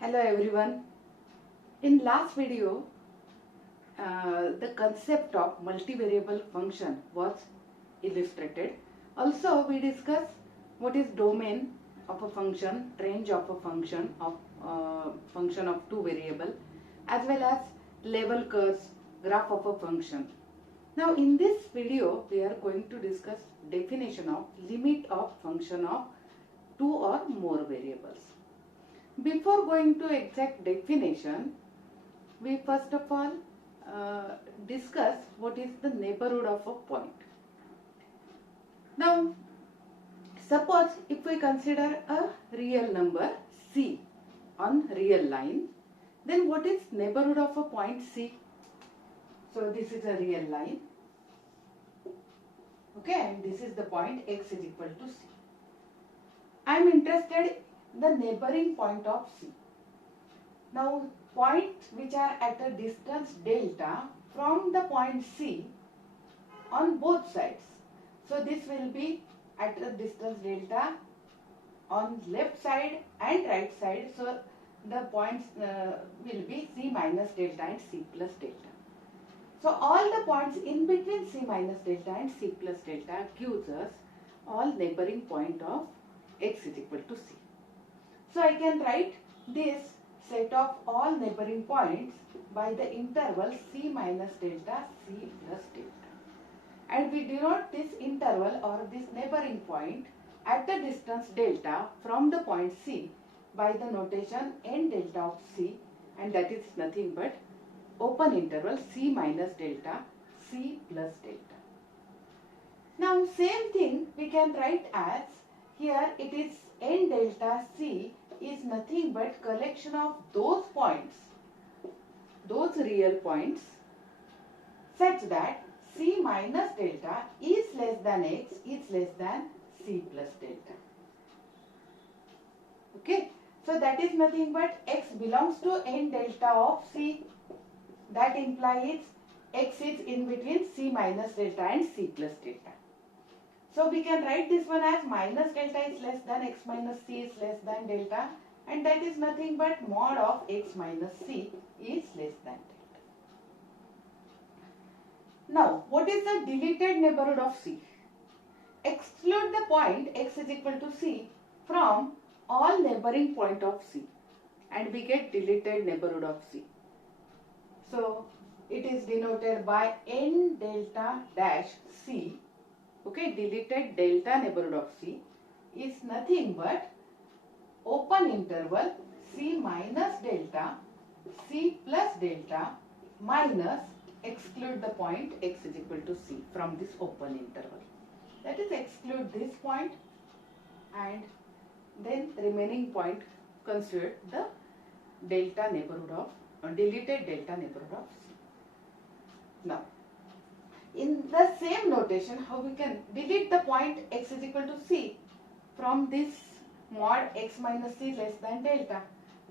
Hello everyone. In last video, the concept of multivariable function was illustrated. Also, we discussed what is domain of a function, range of a function of two variable, as well as level curves, graph of a function. Now, in this video, we are going to discuss definition of limit of function of two or more variables. Before going to exact definition, we first of all discuss what is the neighborhood of a point. Now, suppose if we consider a real number C on real line, then what is neighborhood of a point C? So this is a real line. Okay, and this is the point x is equal to C. I am interested the neighboring point of C. Now, points which are at a distance delta from the point C on both sides. So, this will be at a distance delta on left side and right side. So, the points will be C minus delta and C plus delta. So, all the points in between C minus delta and C plus delta gives us all neighboring point of x is equal to C. So, I can write this set of all neighboring points by the interval C minus delta, C plus delta. And we denote this interval or this neighboring point at the distance delta from the point C by the notation n delta of C, and that is nothing but open interval C minus delta, C plus delta. Now, same thing we can write as here it is n delta C is nothing but collection of those points, those real points, such that C minus delta is less than x is less than C plus delta. Okay, so that is nothing but x belongs to n delta of C. That implies x is in between C minus delta and C plus delta. So we can write this one as minus delta is less than x minus C is less than delta, and that is nothing but mod of x minus C is less than delta. Now, what is the deleted neighborhood of C? Exclude the point x is equal to C from all neighboring point of C, and we get deleted neighborhood of C. So, it is denoted by n delta dash C. Okay, deleted delta neighborhood of C is nothing but open interval C minus delta, C plus delta minus exclude the point x is equal to C from this open interval. That is, exclude this point and then remaining point consider the delta neighborhood of deleted delta neighborhood of C. Now, in the same notation, how we can delete the point x is equal to C from this mod x minus C less than delta.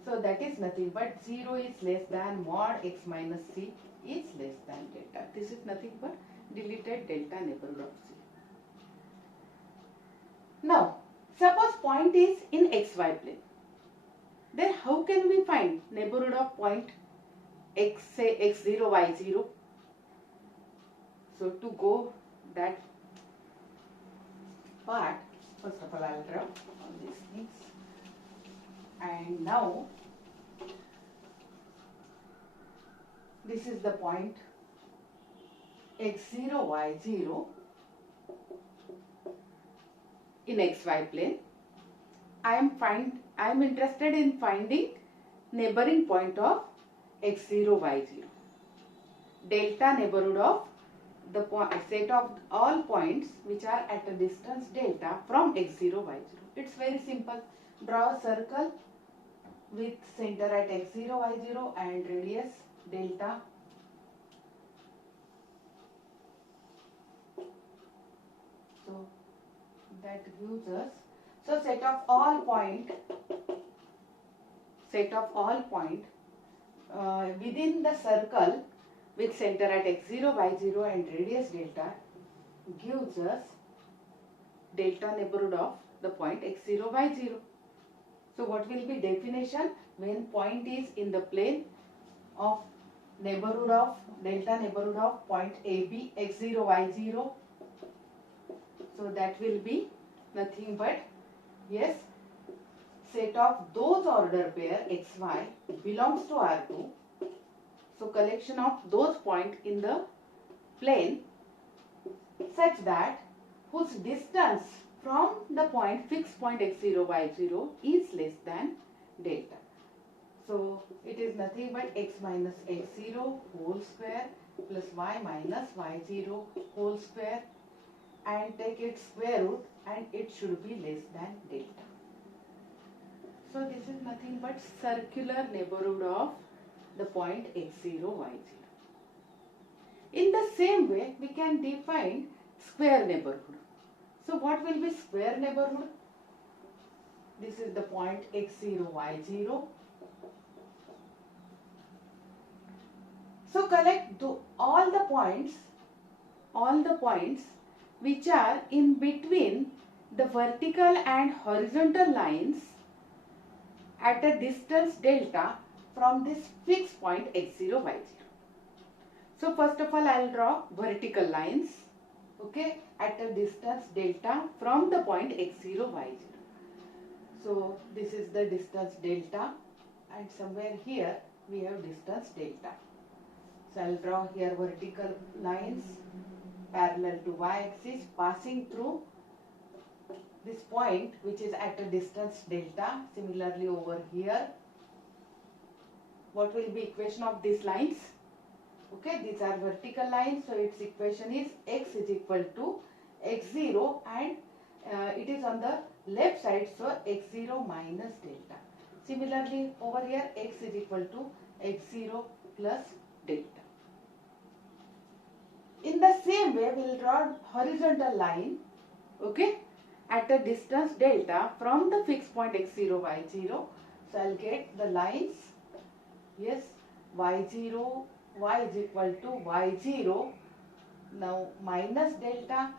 So that is nothing but 0 is less than mod x minus C is less than delta. This is nothing but deleted delta neighborhood of C. Now, suppose point is in xy plane. Then how can we find neighborhood of point x, say x0, y0? So to go that part, first of all I will draw all these things. And now this is the point x0, y0 in xy plane. I am interested in finding neighboring point of x0, y0. Delta neighborhood of the set of all points which are at a distance delta from x0, y0. It's very simple. Draw a circle with center at x0, y0 and radius delta. So that gives us, so set of all point within the circle with center at x0, y0 and radius delta gives us delta neighborhood of the point x0, y0. So what will be definition when point is in the plane of neighborhood of delta neighborhood of point AB x0 y0? So that will be nothing but, yes, set of those order pair xy belongs to R2. So collection of those points in the plane such that whose distance from the point fixed point x0 y0 is less than delta. So it is nothing but x minus x0 whole square plus y minus y0 whole square, and take its square root, and it should be less than delta. So this is nothing but circular neighborhood of the point x0 y0. In the same way, we can define square neighborhood. So what will be square neighborhood? This is the point x0 y0. So collect all the points which are in between the vertical and horizontal lines at a distance delta from this fixed point x0 y0. So first of all, I will draw vertical lines, okay, at a distance delta from the point x0 y0. So this is the distance delta, and somewhere here we have distance delta. So I will draw here vertical lines parallel to y-axis passing through this point which is at a distance delta. Similarly over here, what will be equation of these lines? Okay, these are vertical lines, so its equation is x is equal to x0, and it is on the left side, so x0 minus delta. Similarly over here, x is equal to x0 plus delta. In the same way, we will draw horizontal line, okay, at a distance delta from the fixed point x0 y0. So I will get the lines, yes, y0, y is equal to y0, now minus delta,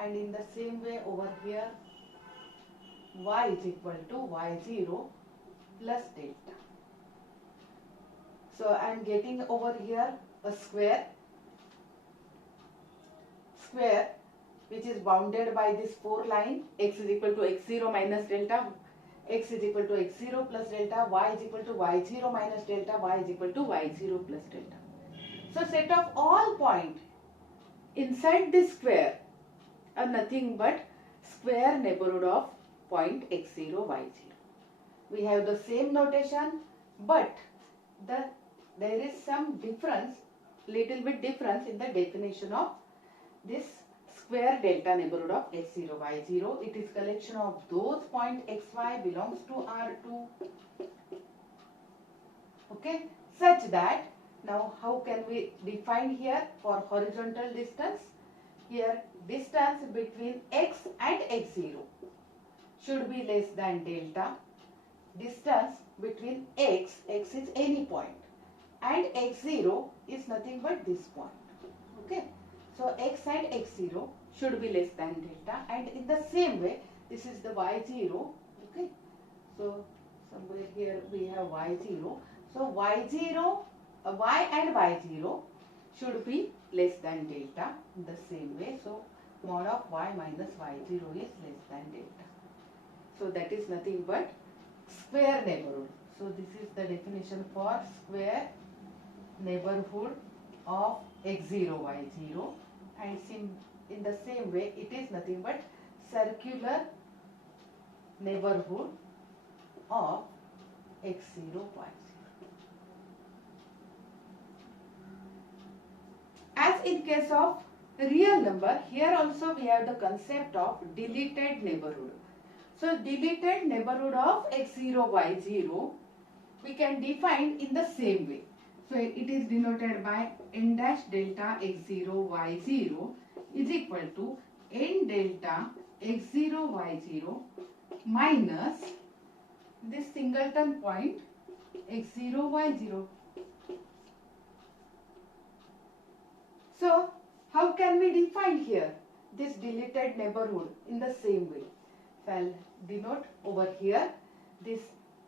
and in the same way over here, y is equal to y0 plus delta. So I am getting over here a square which is bounded by this 4 line. X is equal to x0 minus delta, x is equal to x0 plus delta, y is equal to y0 minus delta, y is equal to y0 plus delta. So set of all points inside this square are nothing but square neighborhood of point x0 y0. We have the same notation, but there is some difference, little bit difference in the definition of this square delta neighborhood of x0 y0. It is collection of those point xy belongs to R2, okay, such that, now how can we define here for horizontal distance? Here distance between x and x0 should be less than delta. Distance between x is any point, and x0 is nothing but this point, okay. So x and x0 should be less than delta, and in the same way, this is the y0, okay. So somewhere here we have y0. So y0, y and y0 should be less than delta in the same way. So mod of y minus y0 is less than delta. So that is nothing but square neighborhood. So this is the definition for square neighborhood of x0 y0, and in the same way it is nothing but circular neighborhood of x0 y0. As in case of real number, here also we have the concept of deleted neighborhood. So deleted neighborhood of x0 y0 we can define in the same way. So it is denoted by n dash delta x0 y0 is equal to n delta x0 y0 minus this singleton point x0 y0. So how can we define here this deleted neighborhood in the same way? So I'll denote over here this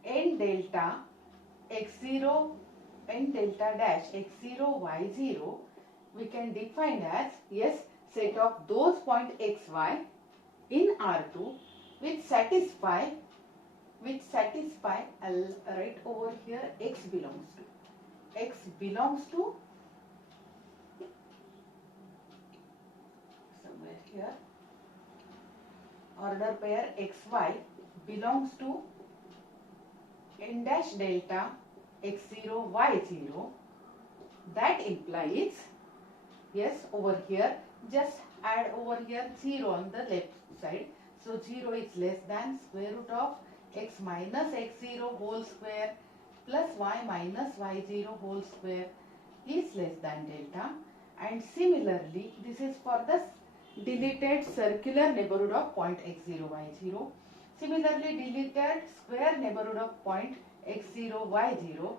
n delta x0 n delta dash x0 y0 we can define as, yes, set of those point xy in R2 which satisfy, I'll write over here x belongs to somewhere here, order pair xy belongs to n dash delta x0 y0. That implies, yes, over here just add over here 0 on the left side. So 0 is less than square root of x minus x0 whole square plus y minus y0 whole square is less than delta. And similarly, this is for the deleted circular neighborhood of point x0 y0. Similarly, deleted square neighborhood of point x0 y0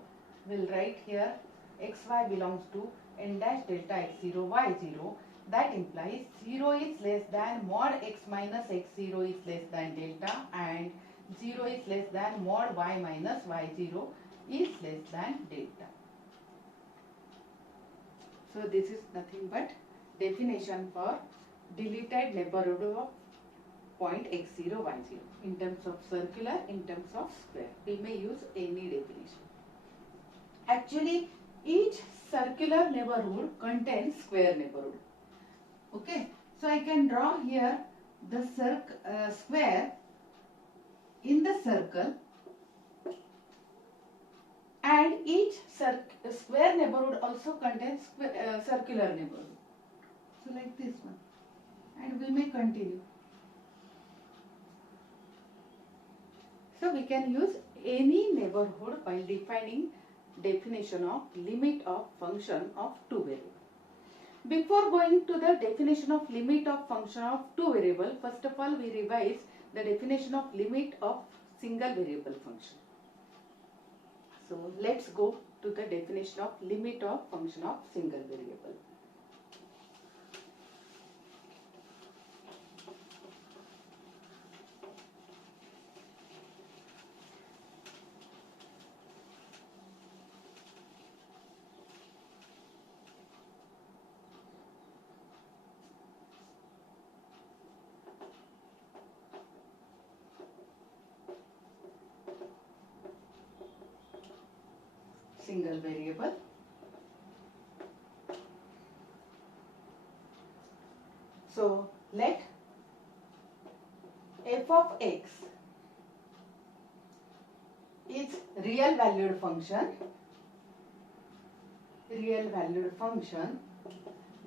will write here xy belongs to n dash delta x0 y0. That implies 0 is less than mod x minus x0 is less than delta, and 0 is less than mod y minus y0 is less than delta. So this is nothing but definition for deleted neighborhood of point x0 y0 in terms of circular, in terms of square. We may use any definition. Actually, each circular neighborhood contains square neighborhood. Okay, so I can draw here the square in the circle, and each square neighborhood also contains circular neighborhood. So like this one, and we may continue. So we can use any neighborhood while defining definition of limit of function of two variables. Before going to the definition of limit of function of two variable, first of all we revise the definition of limit of single variable function. So let's go to the definition of limit of function of single variable. Single variable. So let f of x is real valued function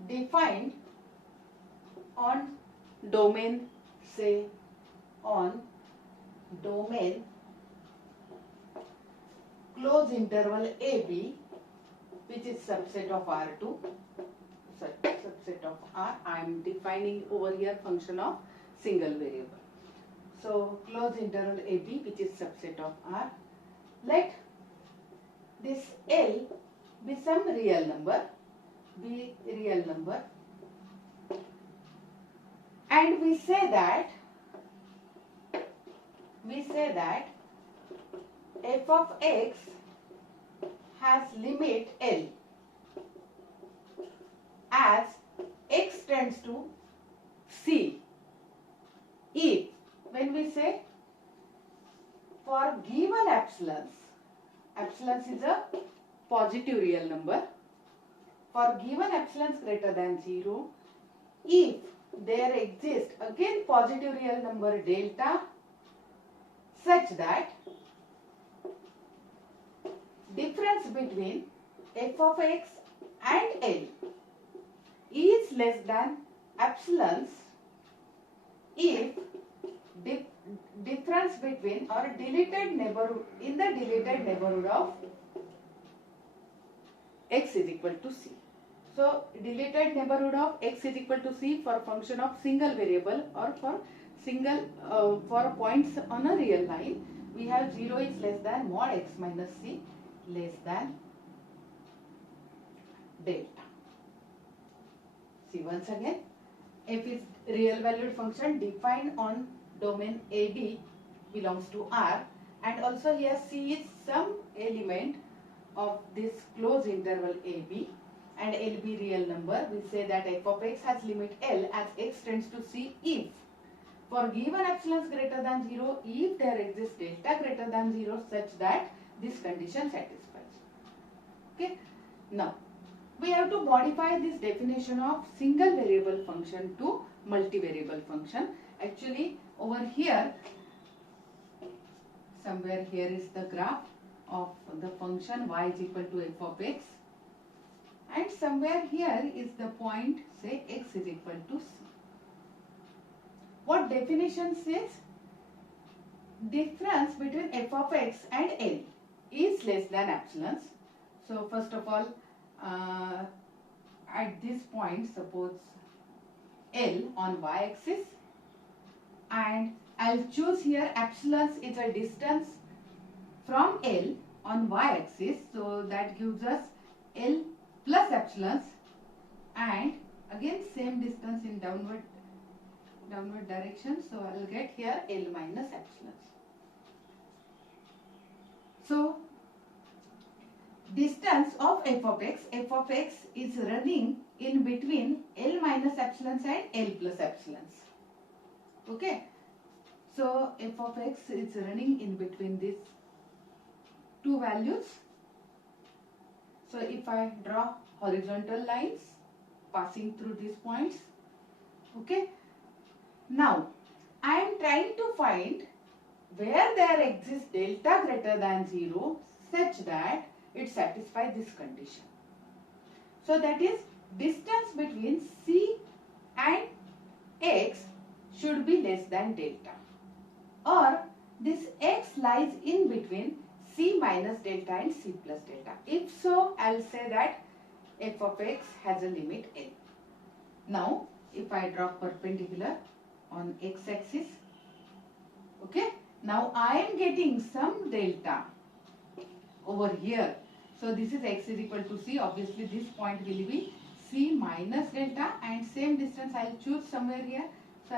defined on domain, say on domain close interval AB, which is subset of R2, subset of R. I am defining over here function of single variable. So close interval AB, which is subset of R. Let this L be some real number, and we say that f of x has limit L as x tends to C if, when we say for given epsilon is a positive real number, for given epsilon greater than 0, if there exists again positive real number delta such that difference between f of x and L is less than epsilon if difference between or deleted neighborhood of x is equal to C. So deleted neighborhood of x is equal to C for function of single variable or for for points on a real line, we have 0 is less than mod x minus C less than delta. See once again, f is real valued function defined on domain AB belongs to R, and also here C is some element of this closed interval AB, and L be real number. We say that f of x has limit L as x tends to C if for given epsilon is greater than 0, if there exists delta greater than 0 such that this condition satisfies. Okay. Now we have to modify this definition of single variable function to multivariable function. Actually over here, somewhere here is the graph of the function y is equal to f of x, and somewhere here is the point, say x is equal to c. What definition says? Difference between f of x and L is less than epsilon. So first of all, at this point, suppose L on y-axis, and I'll choose here epsilon is a distance from L on y-axis, so that gives us L plus epsilon, and again same distance in downward direction, so I'll get here L minus epsilon. So distance of f of x is running in between L minus epsilon and L plus epsilon. Okay, so f of x is running in between these two values. So if I draw horizontal lines passing through these points, okay. Now I am trying to find where there exists delta greater than 0 such that it satisfies this condition. So that is, distance between C and x should be less than delta, or this x lies in between C minus delta and C plus delta. If so, I'll say that f of x has a limit L. Now if I draw perpendicular on x-axis, okay, now I am getting some delta over here. So this is x is equal to C. Obviously this point will be C minus delta, and same distance I'll choose somewhere here. So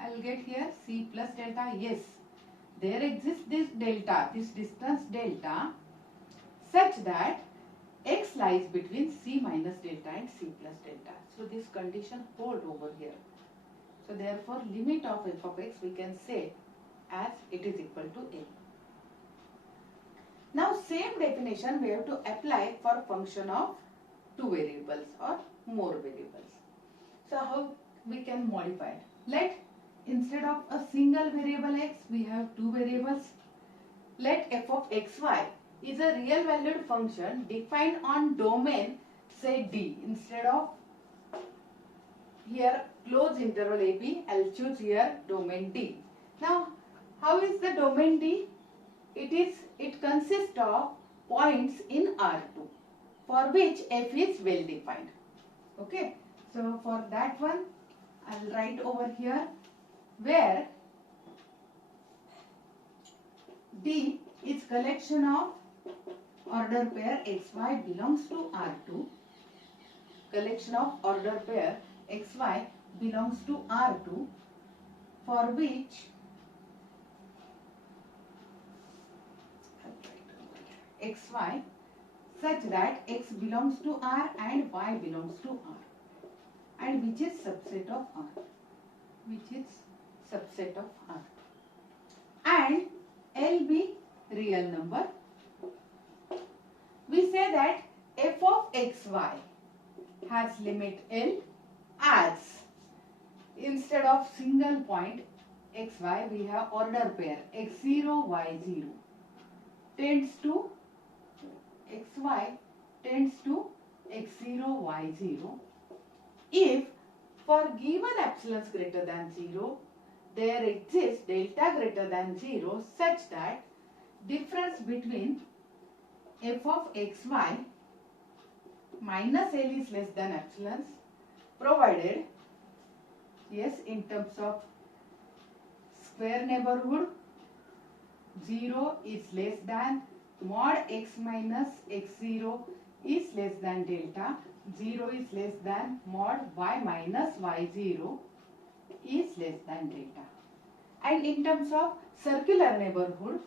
I'll get here C plus delta. Yes, there exists this delta, this distance delta, such that x lies between C minus delta and C plus delta. So this condition hold over here. So therefore limit of f of x we can say as it is equal to L. Now same definition we have to apply for function of two variables or more variables. So how we can modify it? Let instead of a single variable x we have two variables. Let f of xy is a real valued function defined on domain, say D. Instead of here closed interval AB, I'll choose here domain D. Now how is the domain D? It consists of points in R2 for which f is well defined. Okay, so for that one I'll write over here where D is collection of order pair xy belongs to R2. Collection of order pair xy belongs to R2 for which xy such that x belongs to R and y belongs to R, and which is subset of R. Which is subset of R. And L be real number. We say that f of xy has limit L as instead of single point xy we have order pair x0 y0 tends to xy tends to x0 y0 if for given epsilon greater than 0 there exists delta greater than 0 such that difference between f of xy minus L is less than epsilon, provided, yes, in terms of square neighborhood 0 is less than mod x minus x0 is less than delta, 0 is less than mod y minus y0 is less than delta. And in terms of circular neighborhood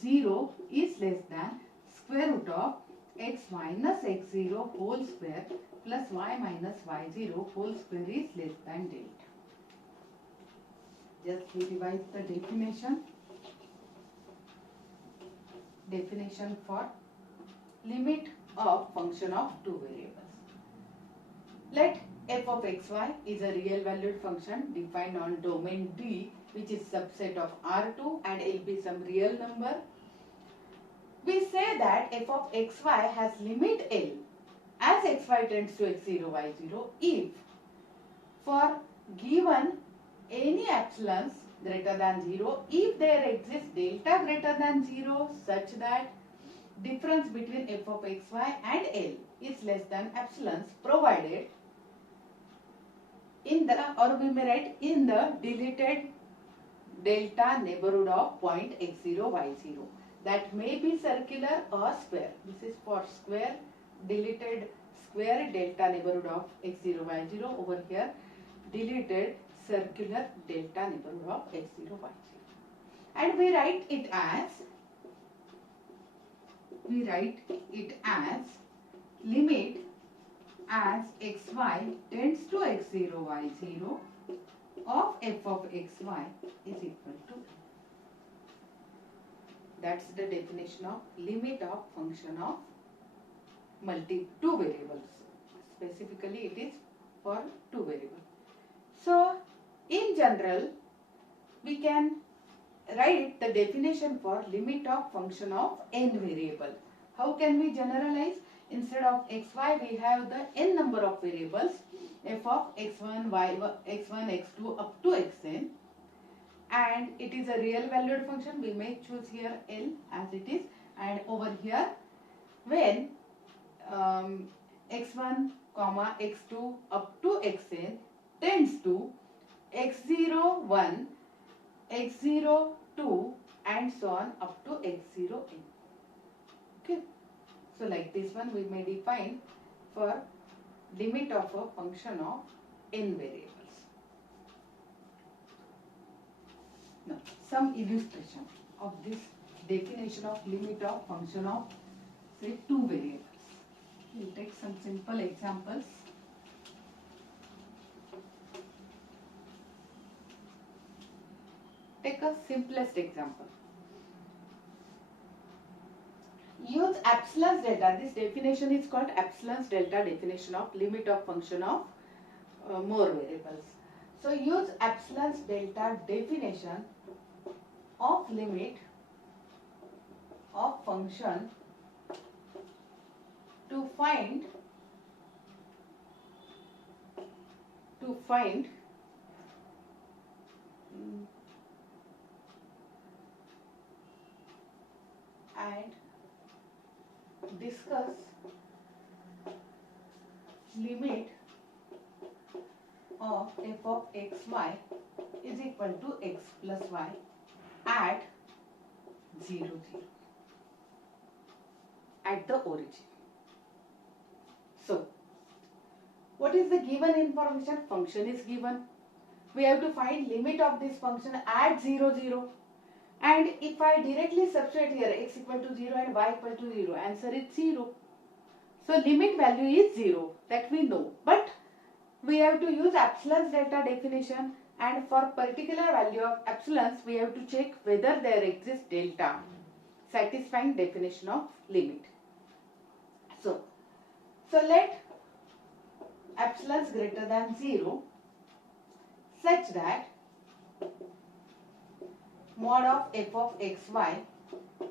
0 is less than square root of x minus x0 whole square plus y minus y0 whole square is less than delta. Just we revise the definition. Definition for limit of function of two variables. Let f of xy is a real valued function defined on domain D, which is subset of R2 and will be some real number. We say that f of xy has limit L as xy tends to x0, y0 if for given any epsilons greater than 0, if there exists delta greater than 0 such that difference between f of xy and L is less than epsilons, provided in the, or we may write in the deleted delta neighborhood of point x0, y0. That may be circular or square. This is for square, deleted square delta neighborhood of x0, y0. Over here, deleted circular delta neighborhood of x0, y0. And we write it as limit as xy tends to x0, y0 of f of xy is equal to. That's the definition of limit of function of two variables. Specifically, it is for two variables. So, in general, we can write the definition for limit of function of n variable. How can we generalize? Instead of xy, we have the n number of variables, f of x1, y1, x1, x2 up to xn. And it is a real valued function. We may choose here L as it is, and over here when x1, x2 up to xn tends to x0, 1, x0, 2 and so on up to x0n. Okay. So like this one we may define for limit of a function of n variables. Now, some illustration of this definition of limit of function of say two variables. We'll take some simple examples. Take a simplest example. Use epsilon's delta. This definition is called epsilon's delta definition of limit of function of more variables. So use epsilon's delta definition of limit of function to find and discuss limit of f of xy is equal to x plus y at 0, 0 at the origin. So, what is the given information? Function is given. We have to find limit of this function at 0, 0. And if I directly substitute here x equal to 0 and y equal to 0, answer is 0. So limit value is 0, that we know. But we have to use epsilon's delta definition, and for particular value of epsilons we have to check whether there exists delta satisfying definition of limit. So let epsilons greater than 0 such that mod of f of xy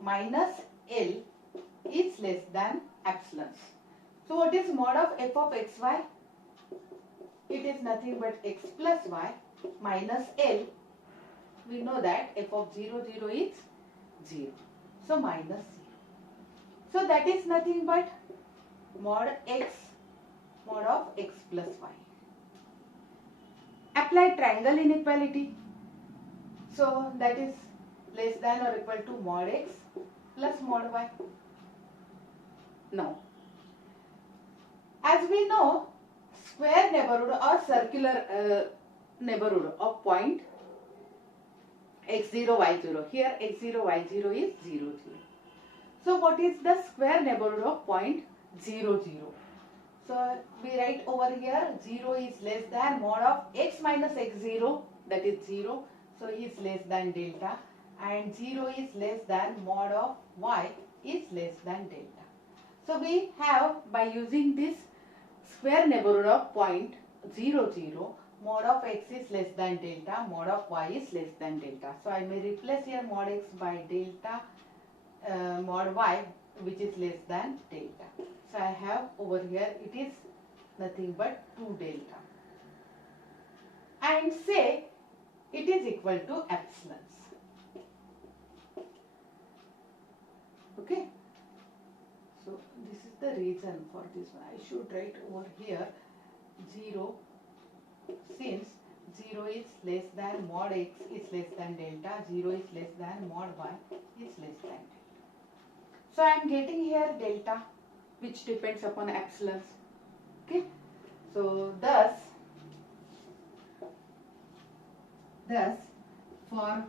minus L is less than epsilons. So what is mod of f of xy? It is nothing but x plus y minus L. We know that f of 0, 0 is 0. So minus 0. So that is nothing but mod of x plus y. Apply triangle inequality. So that is less than or equal to mod x plus mod y. Now, as we know, square neighborhood or circular neighborhood of point x0 y0. Here x0 y0 is 0 0. So what is the square neighborhood of point 0 0? So we write over here 0 is less than mod of x minus x0, that is 0. So is less than delta, and 0 is less than mod of y is less than delta. So we have, by using this square neighborhood of point 0 0, mod of x is less than delta, mod of y is less than delta. So I may replace here mod x by delta mod y, which is less than delta. So I have over here, it is nothing but 2 delta, and say it is equal to epsilons. Okay. So this is the reason for this one. I should write over here 0, since 0 is less than mod x is less than delta, 0 is less than mod y is less than delta. So I am getting here delta, which depends upon epsilons. Okay. So thus for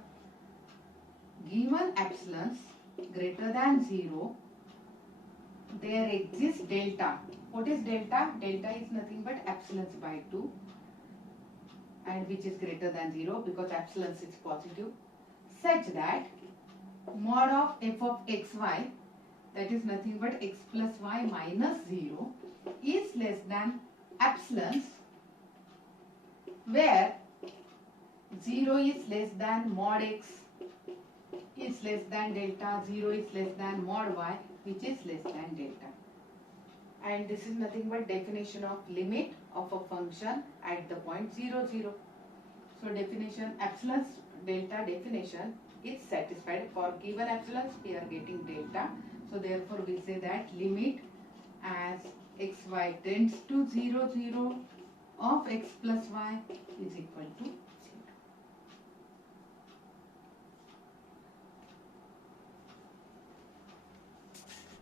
given epsilons greater than 0, there exists delta. What is delta? Delta is nothing but epsilons by 2, and which is greater than 0 because epsilons is positive, such that mod of f of xy, that is nothing but x plus y minus 0, is less than epsilons, where 0 is less than mod x is less than delta, 0 is less than mod y, which is less than delta. And this is nothing but definition of limit of a function at the point 0 0. So definition, epsilons delta definition is satisfied. For given epsilons we are getting delta. So therefore we say that limit as xy tends to 0 0 of x plus y is equal to